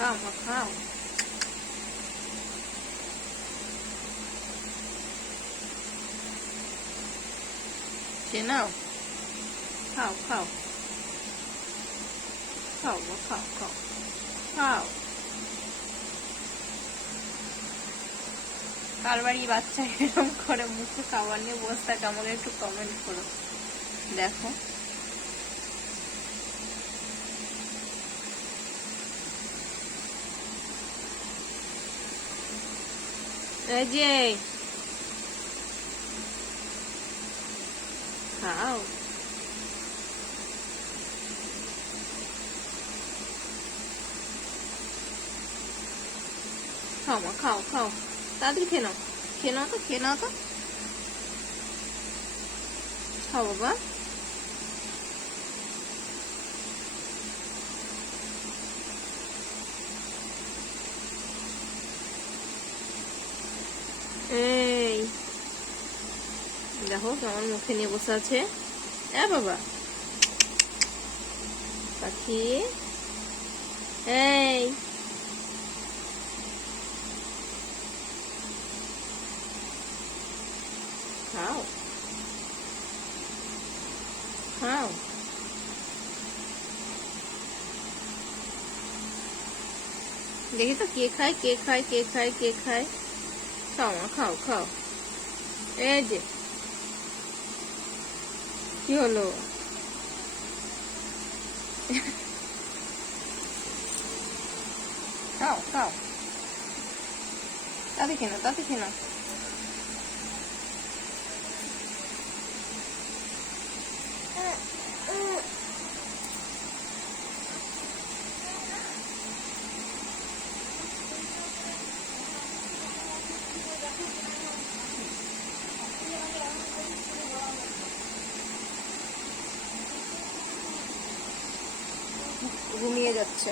খাও মা খাও। খেয়ে নাও, খাও খাও খাও মা খাও খাও খাও। কার বাড়ি বাচ্চা এরকম করে মুখে খাবার নিয়ে বসে থাকে আমাকে একটু কমেন্ট করো। দেখো এই যে খাও। খাও মা খাও খাও, তাড়াতাড়ি খেয়ে নাও, খেয়ে নাও তো, খেয়ে নাও তো, খাও বাবা। এই দেখো কেমন মুখে নিয়ে বসে আছে। বাবা পাখি, এই খাও খাও। দেখি তো কে খায় কে খায় কে খায় কে খায়। খাও মা খাও খাও। এই যে কি হলো? খাও খাও, তাতে খেয়ে নাও, তাতে খেয়ে নাও। ঘুমিয়ে যাচ্ছে।